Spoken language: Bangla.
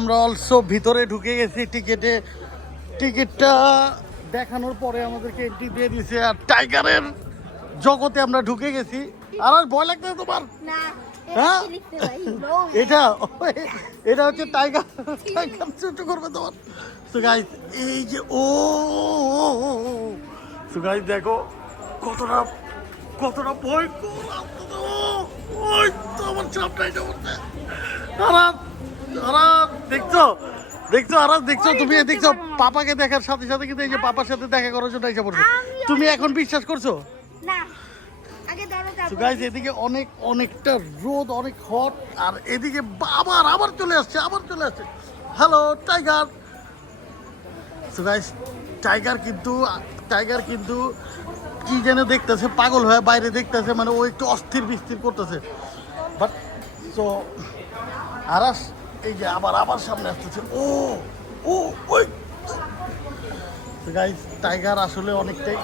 আমরা অলসো ভিতরে ঢুকে গেছি টিকিটটা দেখানোর পরে আমাদেরকে এন্ট্রি দিয়ে দিয়েছে। আর টাইগারের জগতে আমরা ঢুকে গেছি। আর ভয় লাগতেছে তোমার? হ্যাঁ, এটা হচ্ছে টাইগার ছোট করবে তোমার। তো গাইস এই যে তো গাইস দেখো কতটা ভয়ঙ্কর। তো আমার চাপটাই দেখছো তুমি দেখছো পাপাকে দেখার সাথে সাথে কিন্তু এই যে পাপার সাথে দেখা করার জন্য এসে পড়ছো। তুমি এখন বিশ্বাস করছো না? এদিকে অনেকটা রোদ, অনেক হট। আর এদিকে আবার চলে আসছে হ্যালো টাইগার। টাইগার কিন্তু কি যেন দেখতেছে, পাগল হয়ে বাইরে দেখতেছে, মানে ও একটু অস্থির বিস্থির করতেছে। বাট তো আরাস এই যে আবার সামনে আসতেছে। ওই টাইগার আসলে অনেকটাই